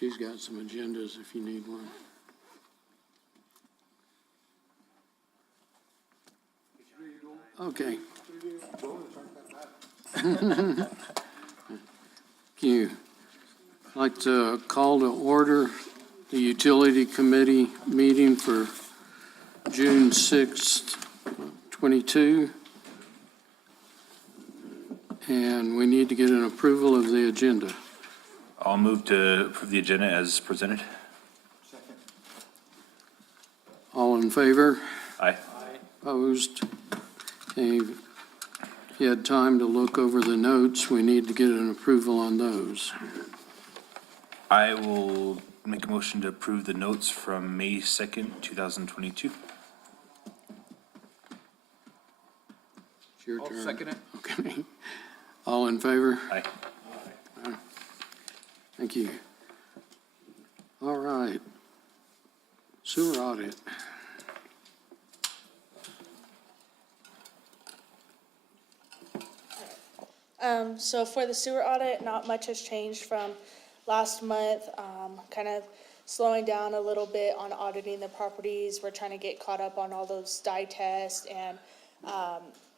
She's got some agendas if you need one. Okay. Thank you. I'd like to call to order the Utility Committee meeting for June 6th, 22. And we need to get an approval of the agenda. I'll move to approve the agenda as presented. All in favor? Aye. Opposed? Okay. If you had time to look over the notes, we need to get an approval on those. I will make a motion to approve the notes from May 2nd, 2022. It's your I'll turn. second it. Okay. All in favor? Aye. Thank you. All right. Sewer audit. So for the sewer audit, not much has changed from last month. Kind of slowing down a little bit on auditing the properties. We're trying to get caught up on all those dye tests, and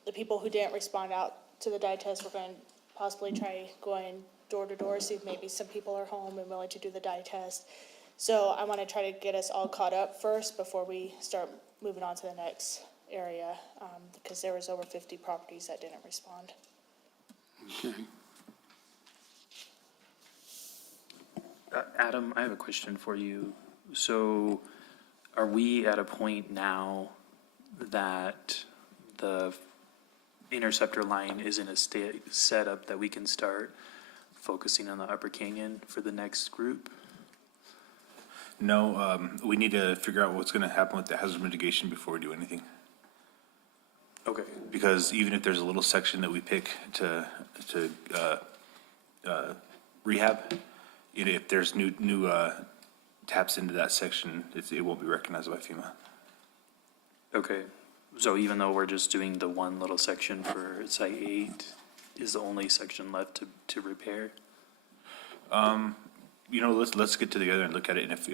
the people who didn't respond out to the dye test, we're going to possibly try going door to door, see if maybe some people are home and willing to do the dye test. So I want to try to get us all caught up first before we start moving on to the next area, because there was over 50 properties that didn't respond. Okay. Adam, I have a question for you. So are we at a point now that the interceptor line is in a state setup that we can start focusing on the Upper Canyon for the next group? No, we need to figure out what's going to happen with the hazard mitigation before we do anything. Okay. Because even if there's a little section that we pick to rehab, if there's new taps into that section, it won't be recognized by FEMA. Okay. So even though we're just doing the one little section for Site 8, is the only section left to repair? Let's get together and look at it, and if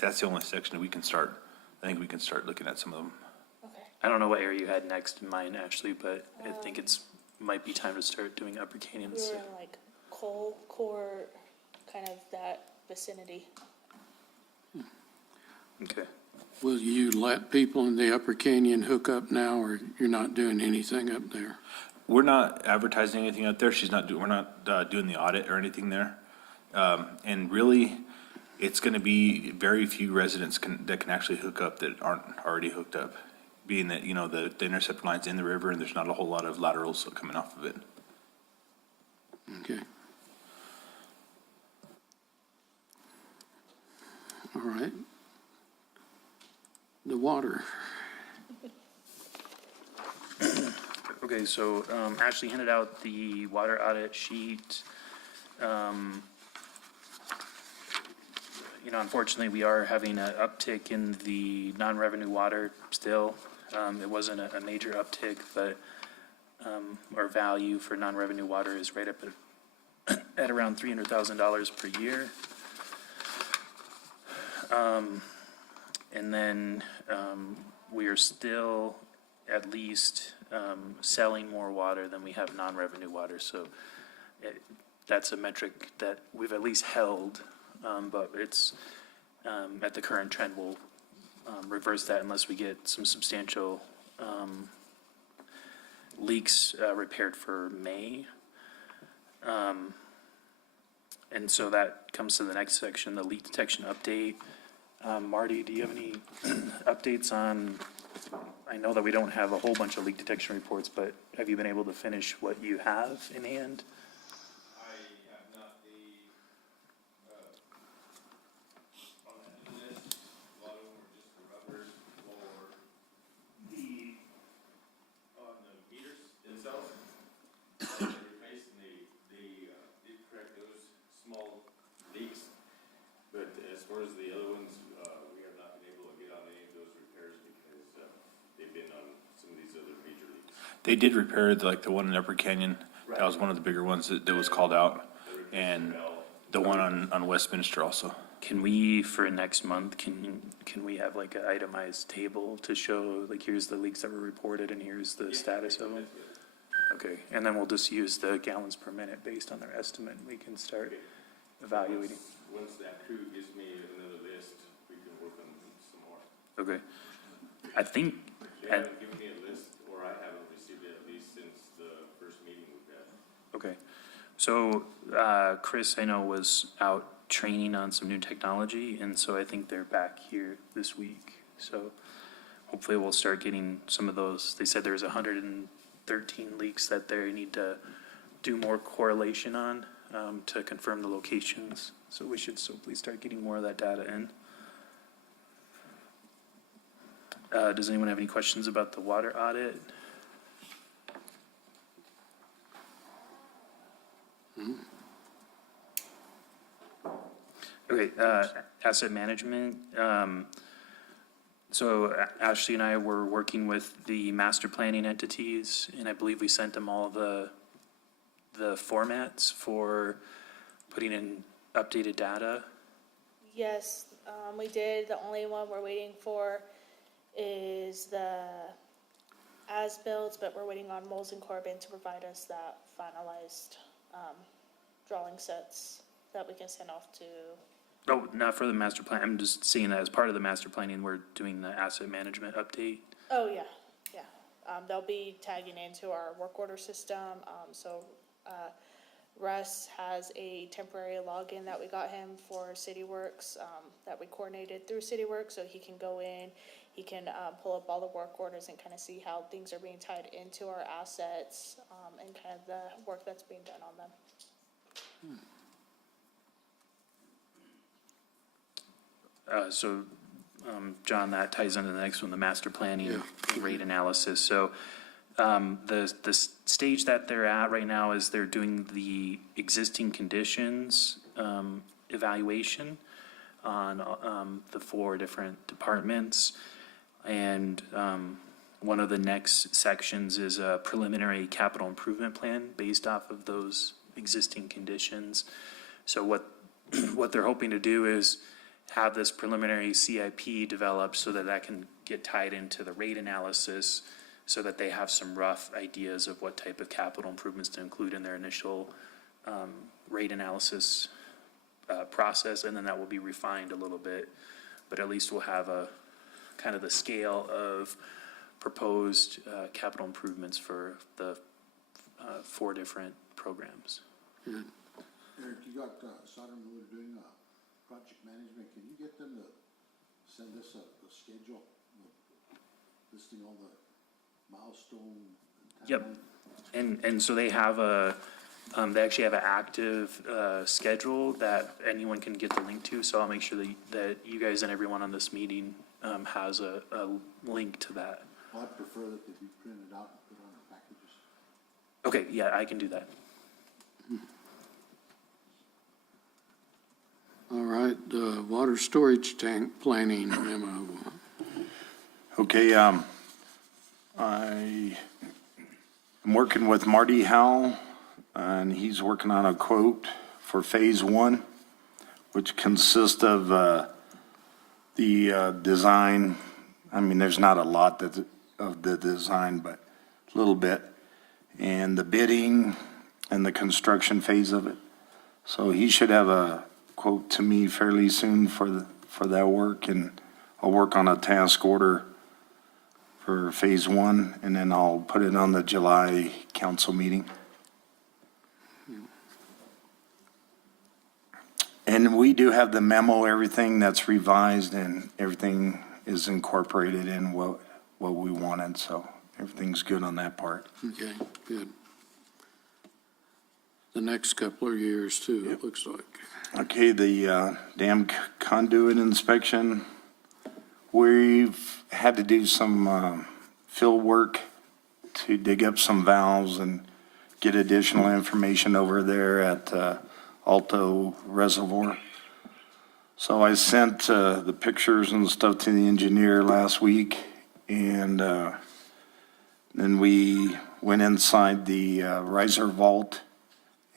that's the only section we can start, I think we can start looking at some of them. Okay. I don't know what area you had next in mind, Ashley, but I think might be time to start doing Upper We Canyons. were in like coal court, kind of that vicinity. Okay. Will you let people in the Upper Canyon hook up now, or you're not doing anything up there? We're not advertising anything out there. We're not doing the audit or anything there. And really, it's going to be very few residents that can actually hook up that aren't already hooked up, being that, the interceptor line's in the river and there's not a whole lot of laterals coming off of it. Okay. All right. The water. Okay, so Ashley handed out the water audit sheet. Unfortunately, we are having an uptick in the non-revenue water still. It wasn't a major uptick, but our value for non-revenue water is right up at around $300,000 per year. And then we are still at least selling more water than we have non-revenue water. So that's a metric that we've at least held, but it's at the current trend, we'll reverse that unless we get some substantial leaks repaired for May. And so that comes to the next section, the leak detection update. Marty, do you have any updates on, I know that we don't have a whole bunch of leak detection reports, but have you been able to finish what you have in hand? I have not on that list, a lot of them were just the rubbers or on the meters themselves. They replaced and they did correct those small leaks. But as far as the other ones, we have not been able to get on any of those repairs because they've been on some of these other major leaks. They did repair the one in Upper Canyon. That was one of the bigger ones that was called out. And the one on Westminster also. Can we, for next month, can we have like an itemized table to show, like, here's the leaks that were reported and here's the status of them? Okay, and then we'll just use the gallons per minute based on their estimate, and we can start evaluating. Once that crew gives me another list, we can work on some more. Okay. I think, They haven't given me a list, or I haven't received it at least since the first meeting we've had. okay. So, Chris, I know, was out training on some new technology, and so I think they're back here this week. So hopefully we'll start getting some of those. They said there's 113 leaks that they need to do more correlation on, to confirm the locations. So we should hopefully start getting more of that data in. Does anyone have any questions about the water audit? Okay, asset management. So Ashley and I were working with the master planning entities, and I believe we sent them all the formats for putting in updated data. Yes, we did. The only one we're waiting for is the as-builds, but we're waiting on Moles and Corbin to provide us that finalized, drawing sets that we can send off to. Oh, not for the master plan. I'm just seeing that as part of the master planning, we're doing the asset management update. Oh, yeah, yeah. They'll be tagging into our work order system. Russ has a temporary login that we got him for CityWorks, that we coordinated through CityWorks, so he can go in, he can, pull up all the work orders and kind of see how things are being tied into our assets, and kind of the work that's being done on them. John, that ties into the next one, the master planning rate analysis. So, the stage that they're at right now is they're doing the existing conditions, evaluation on, the 4 different departments. And, one of the next sections is a preliminary capital improvement plan based off of those existing conditions. So what they're hoping to do is have this preliminary CIP developed so that that can get tied into the rate analysis, so that they have some rough ideas of what type of capital improvements to include in their initial rate analysis process, and then that will be refined a little bit. But at least we'll have a kind of the scale of proposed capital improvements for the 4 different programs. Good. Eric, you got, Sodom who are doing, project management, can you get them to send us a schedule listing all the milestone? Yep. And so they have they actually have an active schedule that anyone can get the link to, so I'll make sure that you guys and everyone on this meeting has a link to that. Well, I'd prefer that they be printed out and put on our packages. Okay, yeah, I can do that. All right, the water storage tank planning memo. Okay, I'm working with Marty Howell, and he's working on a quote for Phase 1, which consists of the design. I mean, there's not a lot of the design, but a little bit, and the bidding and the construction phase of it. So he should have a quote to me fairly soon for that work, and I'll work on a task order for Phase 1, and then I'll put it on the July council meeting. And we do have the memo, everything that's revised, and everything is incorporated in what we wanted, so everything's good on that part. Okay, good. The next couple of years too, it looks like. Okay, the dam conduit inspection, we've had to do some field work to dig up some valves and get additional information over there at Alto Reservoir. So I sent the pictures and stuff to the engineer last week, and then we went inside the riser vault,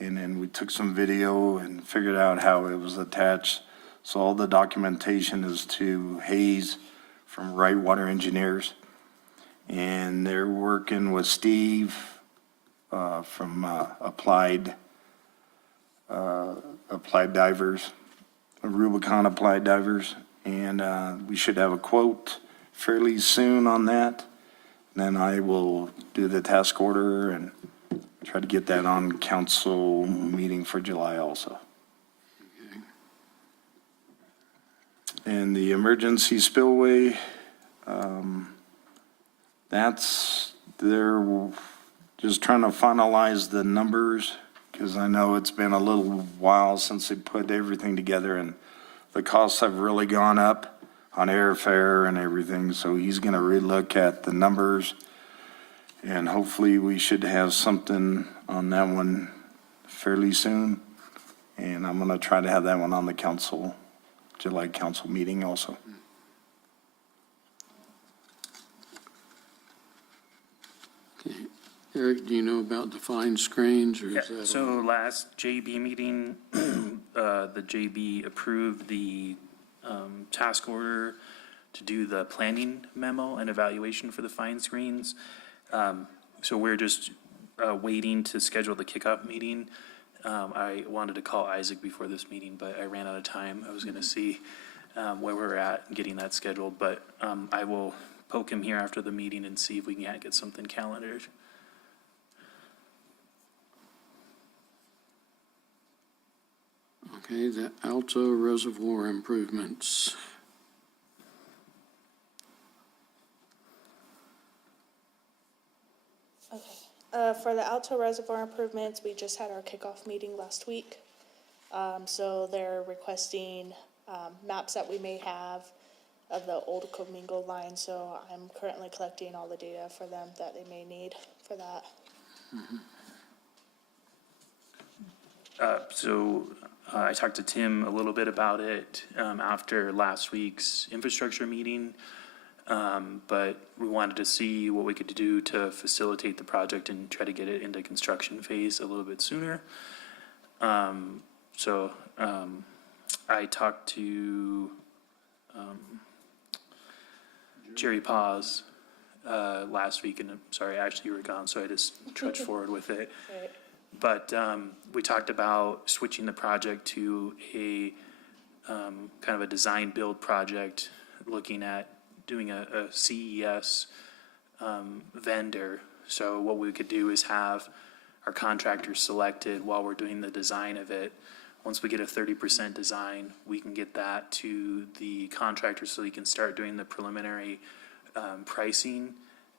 and then we took some video and figured out how it was attached. So all the documentation is to Hayes from Wright Water Engineers. And they're working with Steve from Applied Divers, Rubicon Applied Divers. And we should have a quote fairly soon on that. Then I will do the task order and try to get that on council meeting for July also. And the emergency spillway, they're just trying to finalize the numbers, because I know it's been a little while since they put everything together, and the costs have really gone up on airfare and everything, so he's gonna relook at the numbers, and hopefully we should have something on that one fairly soon, and I'm gonna try to have that one on the council, July council meeting also. Okay. Eric, do you know about the fine screens, or Yeah, is that? so last JB meeting, the JB approved the task order to do the planning memo and evaluation for the fine screens. So we're just waiting to schedule the kickoff meeting. I wanted to call Isaac before this meeting, but I ran out of time. I was going to see where we're at and getting that scheduled, but I will poke him here after the meeting and see if we can get something calendared. Okay, the Alto Reservoir improvements. Okay. For the Alto Reservoir improvements, we just had our kickoff meeting last week. So they're requesting, maps that we may have of the old commingled line. So I'm currently collecting all the data for them that they may need for that. I talked to Tim a little bit about it after last week's infrastructure meeting, but we wanted to see what we could do to facilitate the project and try to get it into construction phase a little bit sooner. I talked to Jerry Paz last week, and I'm sorry, actually you were gone, so I just trudged forward with it. Right. But we talked about switching the project to a kind of a design build project, looking at doing a CES vendor. So what we could do is have our contractor selected while we're doing the design of it. Once we get a 30% design, we can get that to the contractor so he can start doing the preliminary pricing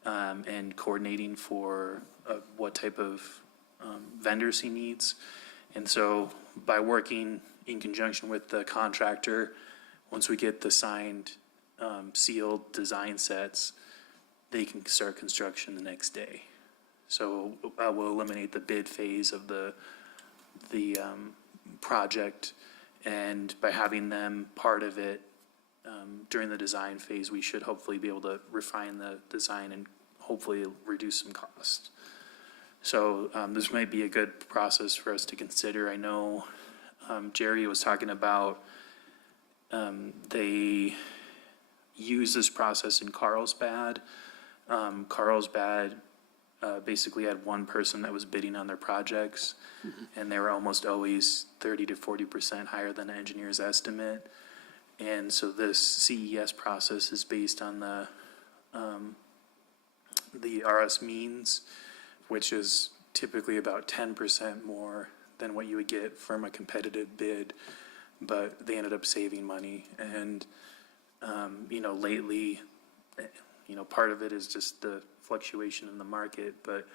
and coordinating for what type of vendors he needs. And so by working in conjunction with the contractor, once we get the signed, sealed design sets, they can start construction the next day. So we'll eliminate the bid phase of the project, and by having them part of it during the design phase, we should hopefully be able to refine the design and hopefully reduce some cost. So this might be a good process for us to consider. I know Jerry was talking about they use this process in Carlsbad. Carlsbad basically had one person that was bidding on their projects, and they were almost always 30 to 40% higher than the engineer's estimate. And so this CES process is based on the RS means, which is typically about 10% more than what you would get from a competitive bid, but they ended up saving money. And, lately, part of it is just the fluctuation in the market, but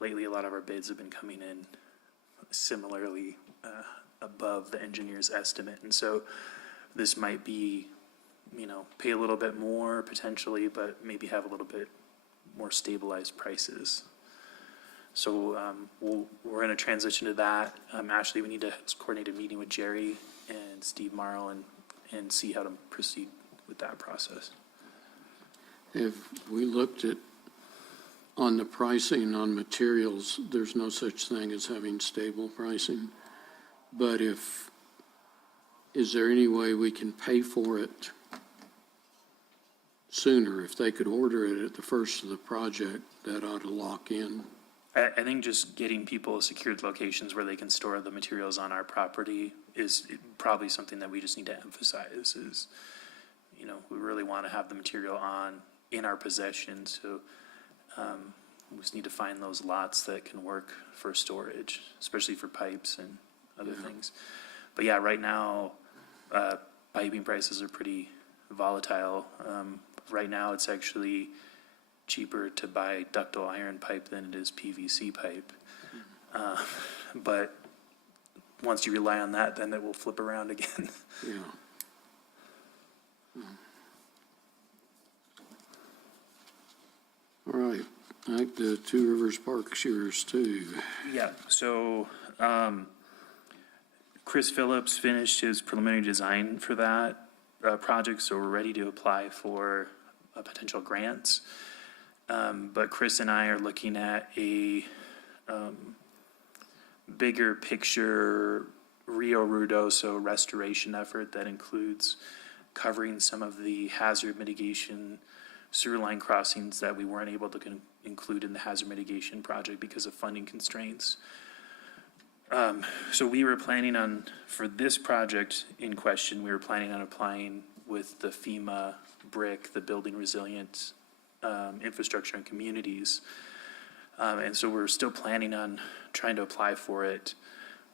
lately a lot of our bids have been coming in similarly above the engineer's estimate. And so this might be, pay a little bit more potentially, but maybe have a little bit more stabilized prices. So we're going to transition to that. Ashley, we need to coordinate a meeting with Jerry and Steve Marl and see how to proceed with that process. If we looked at, on the pricing on materials, there's no such thing as having stable pricing. But if is there any way we can pay for it sooner? If they could order it at the first of the project, that ought to lock in. I think just getting people secured locations where they can store the materials on our property is probably something that we just need to emphasize is, you know, we really want to have the material in our possession, so we just need to find those lots that can work for storage, especially for pipes and other things. But yeah, right now, piping prices are pretty volatile. Right now, it's actually cheaper to buy ductile iron pipe than it is PVC pipe. But once you rely on that, then it will flip around again. Yeah. All right, I think the Two Rivers Park's yours too. Yeah, so, Chris Phillips finished his preliminary design for that, project, so we're ready to apply for, potential grants. But Chris and I are looking at a, bigger picture Rio Ruidoso restoration effort that includes covering some of the hazard mitigation sewer line crossings that we weren't able to include in the hazard mitigation project because of funding constraints. So we were planning on, for this project in question, we were planning on applying with the FEMA BRIC, the Building Resilient Infrastructure and Communities. And so we're still planning on trying to apply for it.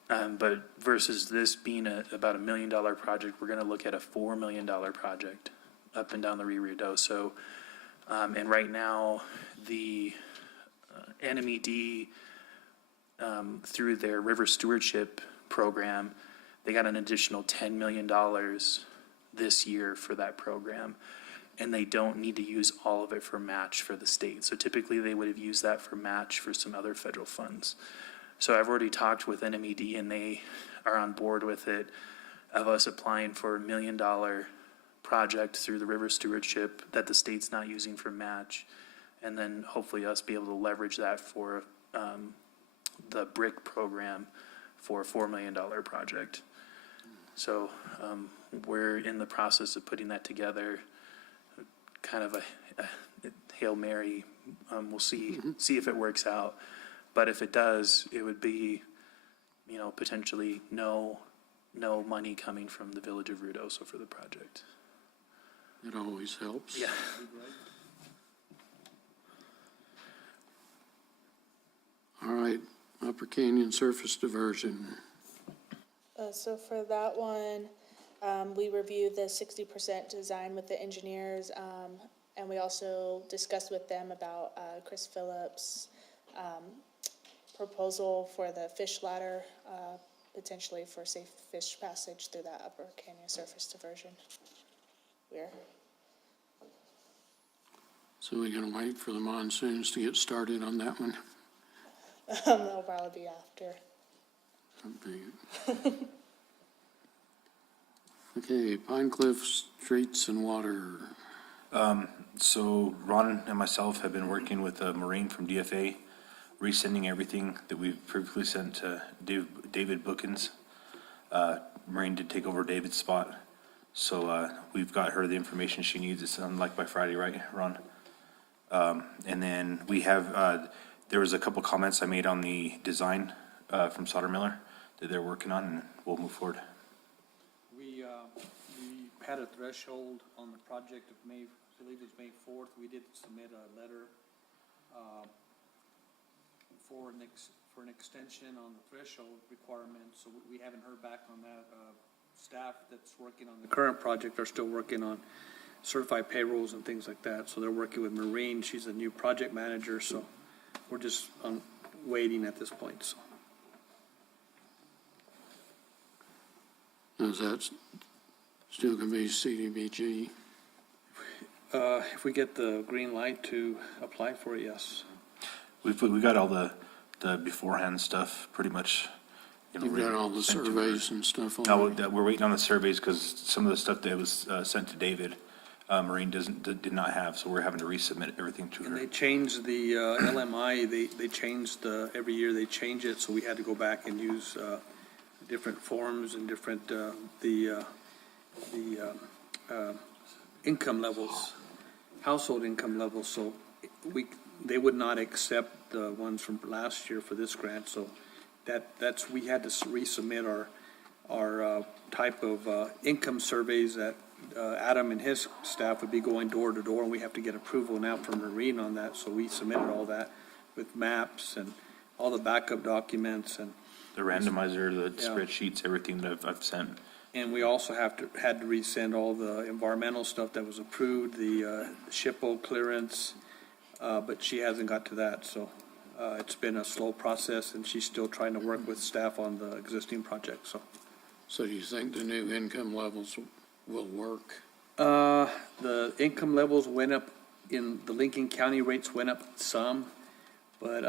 But versus this being about $1 million project, we're gonna look at a $4 million project up and down the Rio Ruidoso. And right now, the NMED, through their river stewardship program, they got an additional $10 million this year for that program. And they don't need to use all of it for match for the state. So typically they would have used that for match for some other federal funds. So I've already talked with NMED and they are on board with it, of us applying for $1 million project through the river stewardship that the state's not using for match. And then hopefully us be able to leverage that for the BRIC program for a $4 million project. So we're in the process of putting that together, kind of a Hail Mary. We'll see if it works out. But if it does, it would be, you know, potentially no money coming from the village of Ruidoso for the project. It always helps. Yeah. All right, Upper Canyon surface diversion. So for that one, we reviewed the 60% design with the engineers, and we also discussed with them about Chris Phillips' proposal for the fish ladder, potentially for safe fish passage through that Upper Canyon surface diversion. So we're gonna wait for the monsoons to get started on that one? That'll probably be after. Okay, Pine Cliff Streets and Water. So Ron and myself have been working with Maureen from DFA, resending everything that we've previously sent to David Bookins. Maureen did take over David's spot, so we've got her the information she needs. It's like by Friday, right, Ron? And then we have, there was a couple comments I made on the design from Sauter Miller that they're working on, and we'll move forward. We had a threshold on the project of May, I believe it was May 4th. We did submit a letter for an extension on the threshold requirement, so we haven't heard back on that. Staff that's working on the current project are still working on certified payrolls and things like that, so they're working with Maureen. She's a new project manager, so we're just waiting at this point, so. Is that still gonna be CDBG? If we get the green light to apply for it, yes. We got all the beforehand stuff pretty much. You've got all the sent to surveys and stuff No, on it? we're waiting on the surveys because some of the stuff that was sent to David, Maureen did not have, so we're having to resubmit everything to And her. they changed the LMI, they changed every year they change it, so we had to go back and use different forms and different, the income levels, household income levels, so they would not accept the ones from last year for this grant, so we had to resubmit our type of income surveys that Adam and his staff would be going door to door, and we have to get approval now from Marine on that, so we submitted all that with maps and all the backup documents, and The randomizer, the Yeah. spreadsheets, everything that I've sent. we also had to resend all the environmental stuff that was approved, the SHPO clearance, but she hasn't got to that, so it's been a slow process, and she's still trying to work with staff on the existing project, so. So do you think the new income levels will work? The income levels went up the Lincoln County rates went up some, but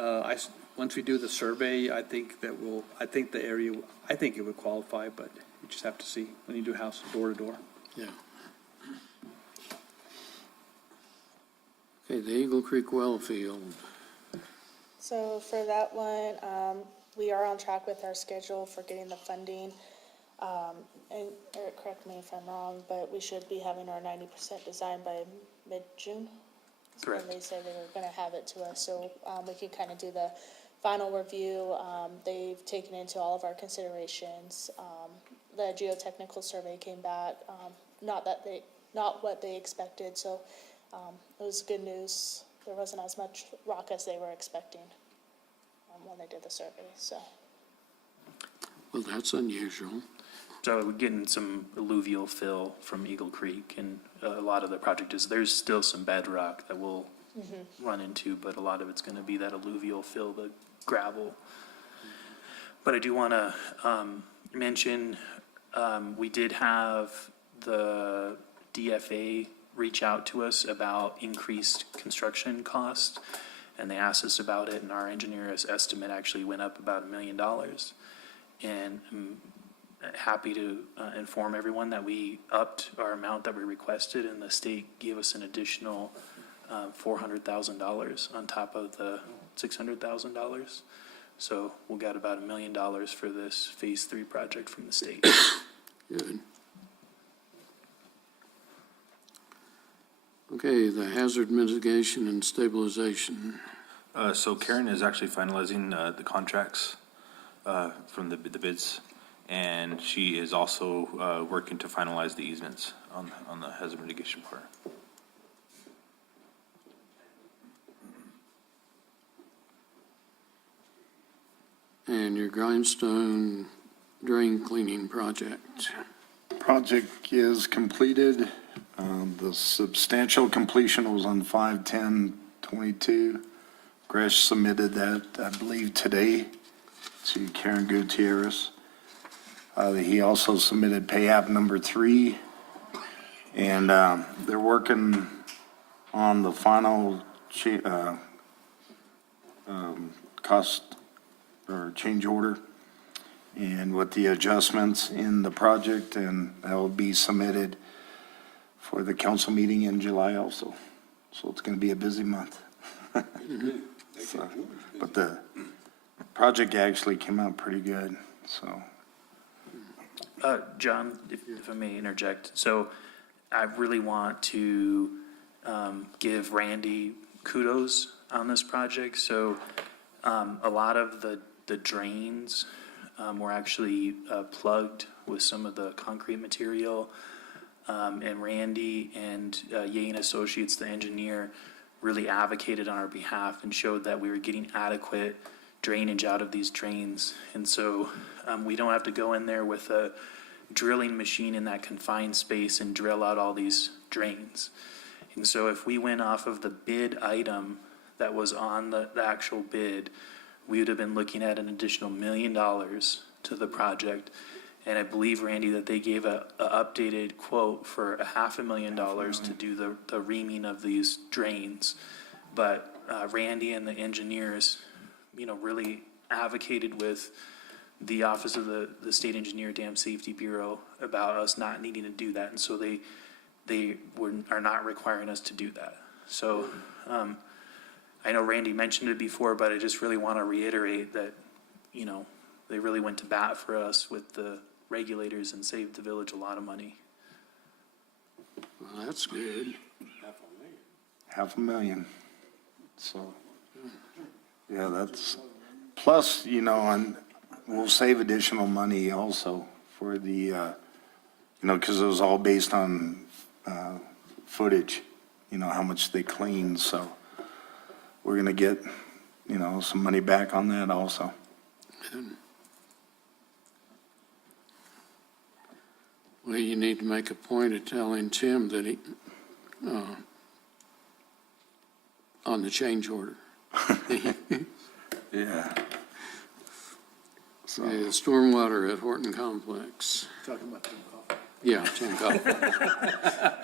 once we do the survey, I think it would qualify, but you just have to see when you do house door to door. Yeah. Okay, the Eagle Creek well field. So for that one, we are on track with our schedule for getting the funding. And Eric, correct me if I'm wrong, but we should be having our 90% design by mid-June. Correct. And they said they were gonna have it to us, so, we can kind of do the final review. They've taken into all of our considerations. The geotechnical survey came back, not what they expected, so, it was good news. There wasn't as much rock as they were expecting, when they did the survey, so. Well, that's unusual. So we're getting some alluvial fill from Eagle Creek, and a lot of the project there's still some bedrock that we'll run into, but a lot of it's gonna be that alluvial fill, the gravel. But I do wanna, mention, we did have the DFA reach out to us about increased construction cost, and they asked us about it, and our engineer's estimate actually went up about $1 million. And I'm happy to inform everyone that we upped our amount that we requested, and the state gave us an additional $400,000 on top of the $600,000. So we got about $1 million for this Phase 3 project from the state. Good. Okay, the hazard mitigation and stabilization. So Karen is actually finalizing the contracts from the bids, and she is also working to finalize the easements on the hazard mitigation part. And your grindstone drain cleaning project. Project is completed. The substantial completion was on 5/10/22. Gresh submitted that, I believe, today to Karen Gutierrez. He also submitted pay app number 3. And they're working on the final cost or change order and with the adjustments in the project, and that will be submitted for the council meeting in July also. So it's going to be a busy month. So, but the project actually came out pretty good, so. John, if I may interject, so I really want to give Randy kudos on this project. So a lot of the drains were actually plugged with some of the concrete material. And Randy and Ye and Associates, the engineer, really advocated on our behalf and showed that we were getting adequate drainage out of these drains. And so we don't have to go in there with a drilling machine in that confined space and drill out all these drains. And so if we went off of the bid item that was on the actual bid, we would have been looking at an additional $1 million to the project. And I believe, Randy, that they gave a updated quote for $500,000 to do the reaming of these drains. But Randy and the engineers, really advocated with the Office of the State Engineer Dam Safety Bureau about us not needing to do that. And so they are not requiring us to do that. So I know Randy mentioned it before, but I just really want to reiterate that, they really went to bat for us with the regulators and saved the village a lot of money. Well, that's good. $500,000. So, yeah, that's, plus, you know, and we'll save additional money also for the, you know, because it was all based on footage, you know, how much they cleaned, so we're gonna get, you know, some money back on that also. Well, you need to make a point of telling Tim that he, on the change order. Yeah. So, Yeah, stormwater at Horton Complex. Talking about the Yeah, Tim Coffey.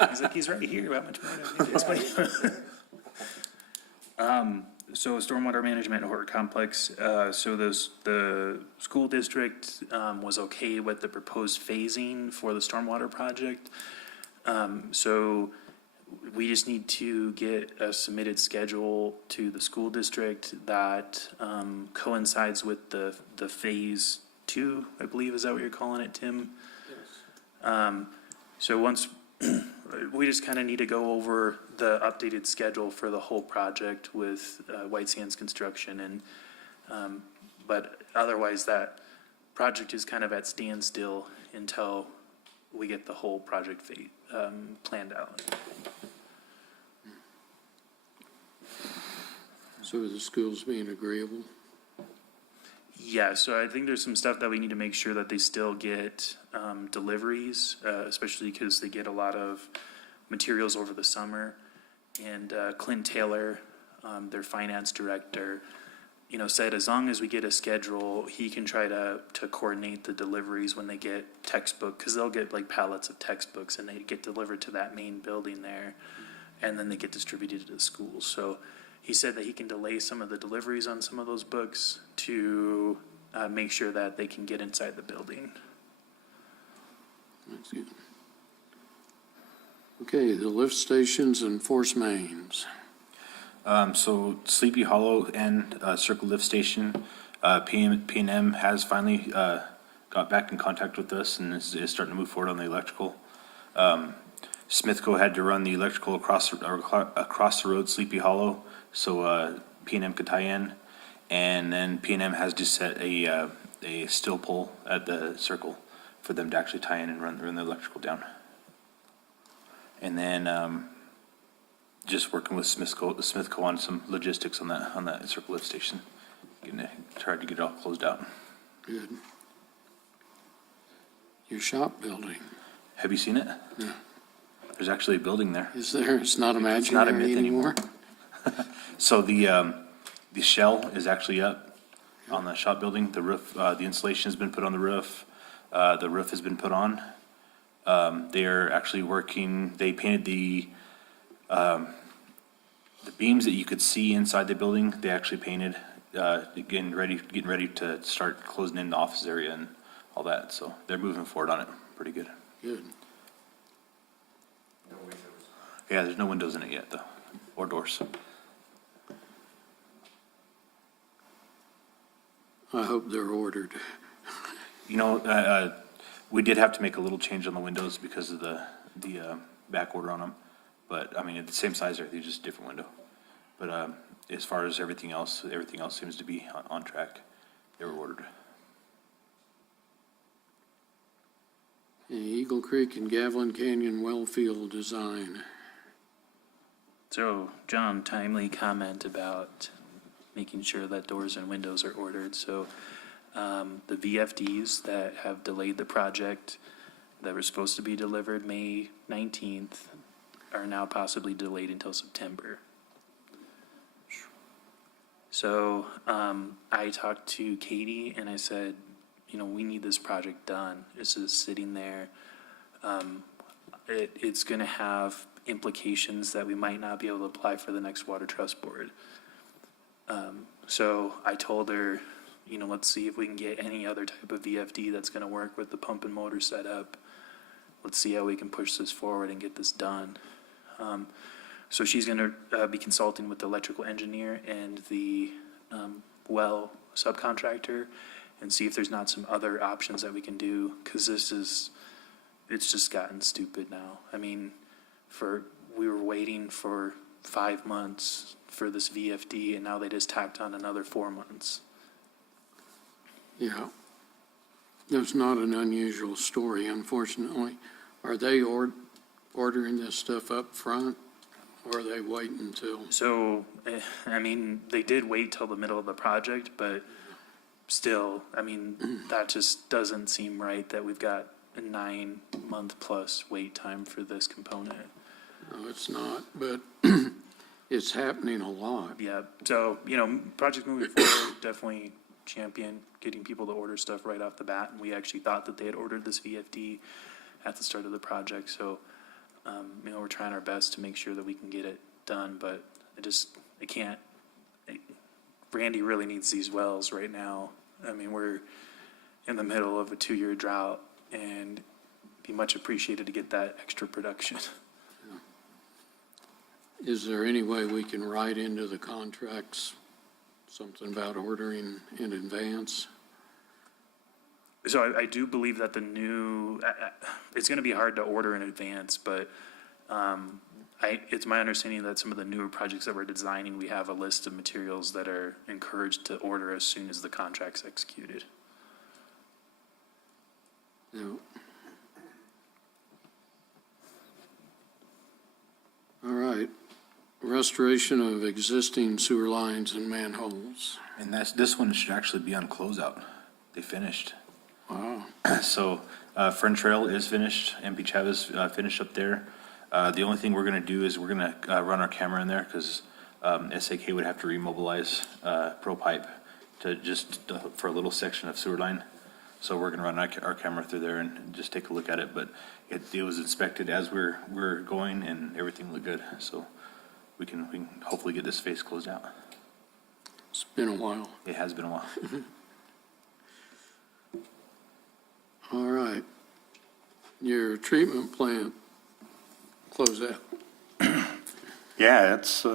He's like, he's right here, how much more do I need to explain? So stormwater management at Horton Complex, so the school district, was okay with the proposed phasing for the stormwater project. So we just need to get a submitted schedule to the school district that, coincides with the phase two, I believe, is that what you're calling it, Tim? So once, we just kind of need to go over the updated schedule for the whole project with White Sands Construction and, but otherwise that project is kind of at standstill until we get the whole project planned out. So are the schools being agreeable? Yeah, so I think there's some stuff that we need to make sure that they still get deliveries, especially because they get a lot of materials over the summer. And Clint Taylor, their finance director, you know, said as long as we get a schedule, he can try to coordinate the deliveries when they get textbook, because they'll get like pallets of textbooks and they get delivered to that main building there, and then they get distributed to the schools. So he said that he can delay some of the deliveries on some of those books to make sure that they can get inside the building. That's good. Okay, the lift stations and force mains. So Sleepy Hollow and Circle Lift Station, P&M has finally got back in contact with us and is starting to move forward on the electrical. Smithco had to run the electrical across the road, Sleepy Hollow, so P&M could tie in. And then P&M has to set a steel pole at the circle for them to actually tie in and run the electrical down. And then just working with Smithco on some logistics on that circle lift station, tried to get it all closed out. Good. Your shop building, Have you seen it? Yeah. There's actually a building there. is there? It's not It's not a imaginary myth anymore? So the shell is actually up on the shop building. The roof, the insulation has been put on the roof. The roof has been put on. They're actually working, they painted the beams that you could see inside the building. They actually painted, getting ready to start closing in the office area and all that. So they're moving forward on it pretty good. Good. Yeah, there's no windows in it yet though, or doors. I hope they're ordered. You know, we did have to make a little change on the windows because of the back order on them. But, I mean, it's the same size, they're just a different window. But as far as everything else seems to be on track. They were ordered. Eagle Creek and Gavilan Canyon well field design. So, John, timely comment about making sure that doors and windows are ordered. So, the VFDs that have delayed the project that were supposed to be delivered May 19th are now possibly delayed until September. So, I talked to Katie and I said, you know, we need this project done. This is sitting there. It's going to have implications that we might not be able to apply for the next Water Trust Board. So I told her, you know, let's see if we can get any other type of VFD that's going to work with the pump and motor setup. Let's see how we can push this forward and get this done. So she's going to be consulting with the electrical engineer and the well subcontractor and see if there's not some other options that we can do, because it's just gotten stupid now. I mean, we were waiting for 5 months for this VFD, and now they just tacked on another 4 months. Yeah. It's not an unusual story, unfortunately. Are they ordering this stuff up front, or are they waiting until? So, I mean, they did wait till the middle of the project, but still, I mean, that just doesn't seem right that we've got a 9-month plus wait time for this component. No, it's not, but it's happening a lot. Yeah, so, project moving forward, definitely champion getting people to order stuff right off the bat. And we actually thought that they had ordered this VFD at the start of the project. So, we're trying our best to make sure that we can get it done, but I can't. Randy really needs these wells right now. I mean, we're in the middle of a 2-year drought, and be much appreciated to get that extra production. Is there any way we can write into the contracts something about ordering in advance? So I do believe that it's going to be hard to order in advance, but it's my understanding that some of the newer projects that we're designing, we have a list of materials that are encouraged to order as soon as the contract's executed. No. All right. Restoration of existing sewer lines and manholes. And this one should actually be on closeout. They finished. Wow. So, Friend Trail is finished, MP Chavez finished up there. The only thing we're gonna do is we're gonna run our camera in there, because SAK would have to remobilize Pro Pipe for a little section of sewer line. So we're gonna run our camera through there and just take a look at it, but it was inspected as we're going, and everything looked good, so we can hopefully get this phase closed out. It's been a while. It has been a while. All right. Your treatment plant close out. Yeah, it's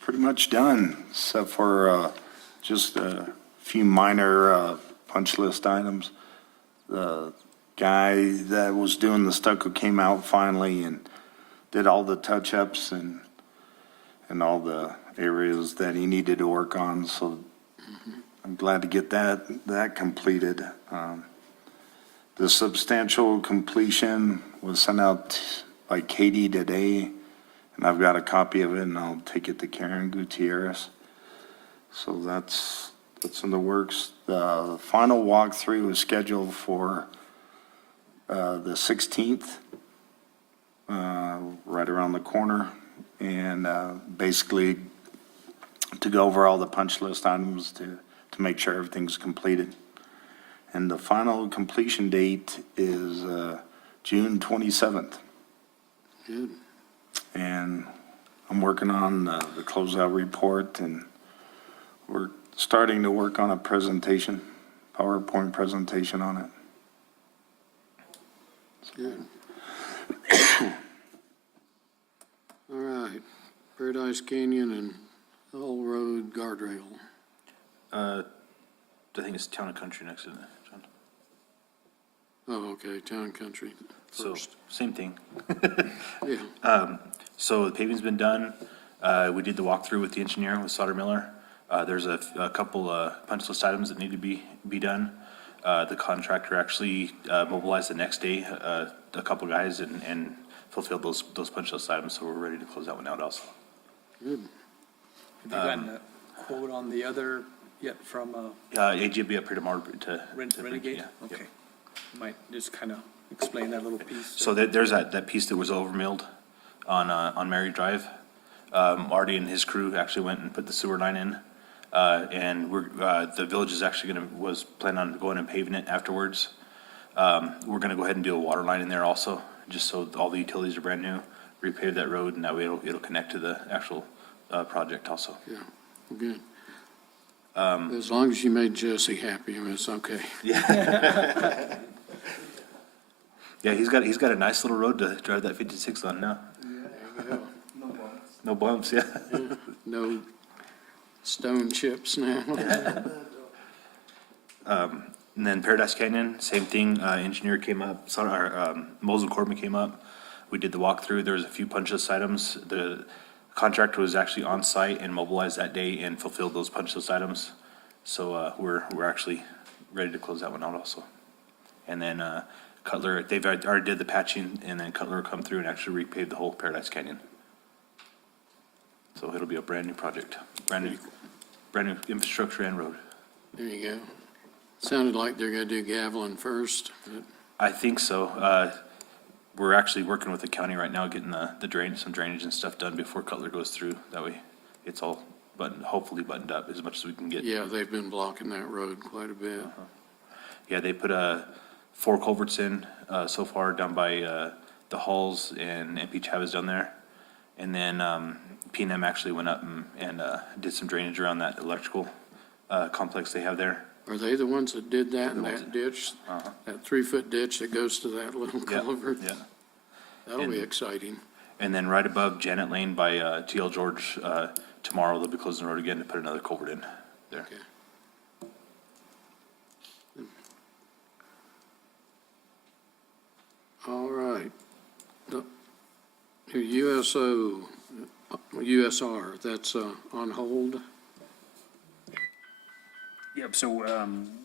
pretty much done, except for just a few minor punch list items. The guy that was doing the stucco came out finally and did all the touch-ups and all the areas that he needed to work on, so I'm glad to get that completed. The substantial completion was sent out by Katie today, and I've got a copy of it, and I'll take it to Karen Gutierrez. So that's in the works. The final walkthrough is scheduled for the 16th, right around the corner, and basically to go over all the punch list items to make sure everything's completed. And the final completion date is June 27th. Good. And I'm working on the closeout report, and we're starting to work on a presentation, PowerPoint presentation on it. Good. All right. Paradise Canyon and Hull Road guardrail. I think it's Town and Country next, isn't it, John? Oh, okay, Town Country So, first. same thing. Yeah. So the paving's been done. We did the walkthrough with the engineer, with Sauter Miller. There's a couple punch list items that need to be done. The contractor actually mobilized the next day, a couple guys, and fulfilled those punch list items, so we're ready to close that one out also. Good. Have you gotten a quote on the other yet from AG will be up here tomorrow to. Renegade? Yeah. Okay. Might just kind of explain that little piece. So there's that piece that was overmilled on Mary Drive. Marty and his crew actually went and put the sewer line in. And the village is actually was planning on going and paving it afterwards. We're gonna go ahead and do a water line in there also, just so all the utilities are brand new, repave that road, and that way it'll connect to the actual project also. Yeah, good. As long as you made Jesse happy, it's okay. Yeah, he's got a nice little road to drive that 56 on now. No bumps, yeah. No stone chips now. And then Paradise Canyon, same thing, engineer came up, Moles and Corbin came up. We did the walkthrough. There was a few punch list items. The contractor was actually on site and mobilized that day and fulfilled those punch list items. So, we're actually ready to close that one out also. And then, Cutler, they've already did the patching, and then Cutler will come through and actually repave the whole Paradise Canyon. So it'll be a brand-new project, brand-new infrastructure and road. There you go. Sounded like they're gonna do Gavilan first, but I think so. We're actually working with the county right now, getting some drainage and stuff done before Cutler goes through. That way, it's all hopefully buttoned up as much as we can get. yeah, they've been blocking that road quite a bit. Yeah, they put 4 culverts in so far down by the Halls and MP Chavez down there. And then P&M actually went up and did some drainage around that electrical complex they have there. Are they the ones that did that in that ditch? Uh-huh. That 3-foot ditch that goes to that little Yeah, culvert? yeah. That'll be exciting. And then right above Janet Lane by TL George, tomorrow they'll be closing the road again to put another culvert in there. Okay. All right. The USR, that's on hold? Yep, so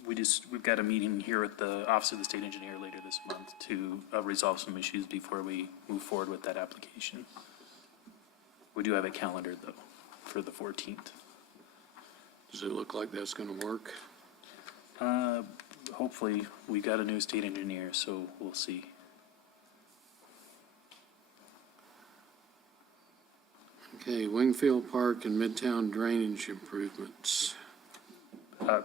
we've got a meeting here at the Office of the State Engineer later this month to resolve some issues before we move forward with that application. We do have it calendared, though, for the 14th. Does it look like that's gonna work? Hopefully, we got a new state engineer, so we'll see. Okay, Wingfield Park and Midtown drainage improvements. We're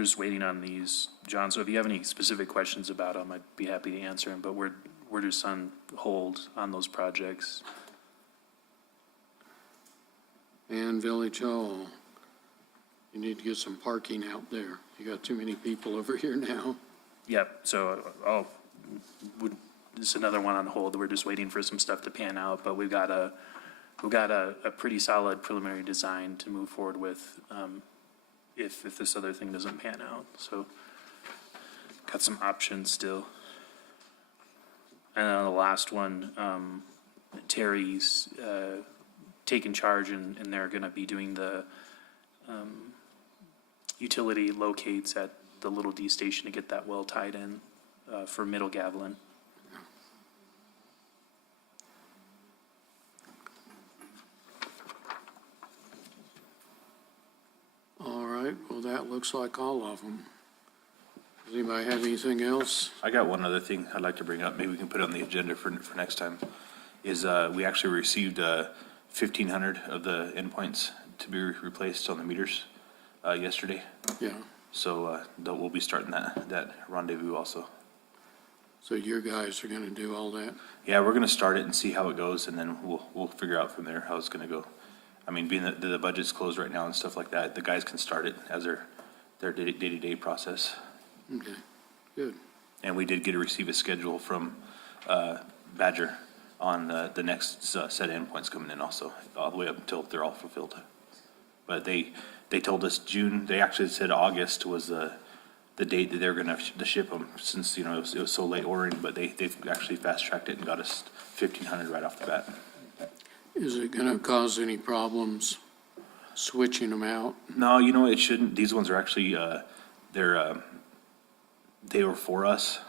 just waiting on these, John, so if you have any specific questions about them, I'd be happy to answer them, but we're just on hold on those projects. And Village Hall, you need to get some parking out there. You got too many people over here now. Yep, so this is another one on hold. We're just waiting for some stuff to pan out, but we've got a pretty solid preliminary design to move forward with, if this other thing doesn't pan out. So got some options still. And then the last one, Terry's taken charge and they're gonna be doing the utility locates at the Little D station to get that well tied in for Middle Gavilan. All right, well, that looks like all of them. Does anybody have anything else? I got one other thing I'd like to bring up, maybe we can put it on the agenda for next time, is we actually received 1,500 of the endpoints to be replaced on the meters yesterday. Yeah, So we'll be starting that rendezvous also. so your guys are gonna do all that? Yeah, we're gonna start it and see how it goes, and then we'll figure out from there how it's gonna go. I mean, being that the budget's closed right now and stuff like that, the guys can start it as their day-to-day process. Okay, good. And we did receive a schedule from Badger on the next set of endpoints coming in also, all the way up until they're all fulfilled. But they told us June, they actually said August was the date that they were gonna ship them, since, it was so late ordering, but they've actually fast-tracked it and got us 1,500 right off the bat. Is it gonna cause any problems switching them out? No, it shouldn't. These ones are actually, they were for us.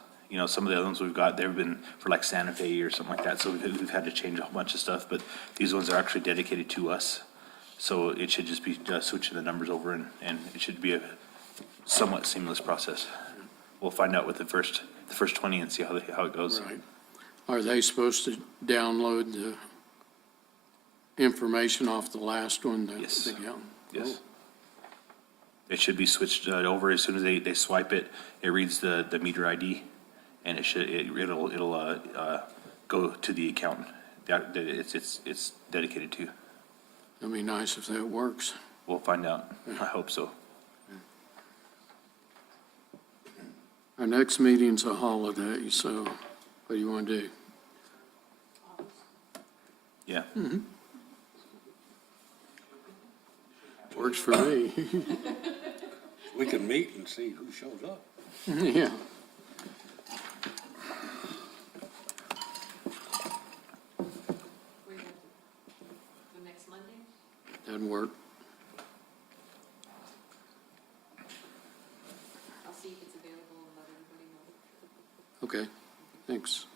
Some of the other ones we've got, they've been for like Santa Fe or something like that, so we've had to change a whole bunch of stuff, but these ones are actually dedicated to us. So it should just be switching the numbers over, and it should be a somewhat seamless process. We'll find out with the first 20 and see how it goes. Right. Are they supposed to download the information off the last one? Yes. Yeah. Yes. It should be switched over as soon as they swipe it. It reads the meter ID, and it'll go to the account that it's dedicated to. It'd be nice if that works. We'll find out. I hope so. Our next meeting's a holiday, so what do you want to do? Yeah. Works for me. We can meet and see who shows up. Yeah. That'd work. I'll see if it's available and let everybody know. Okay, thanks.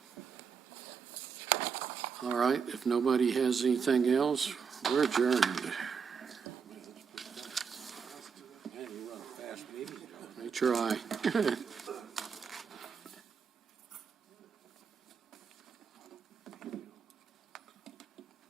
All right, if nobody has anything else, we're adjourned. Man, you run a fast meeting, John. We try.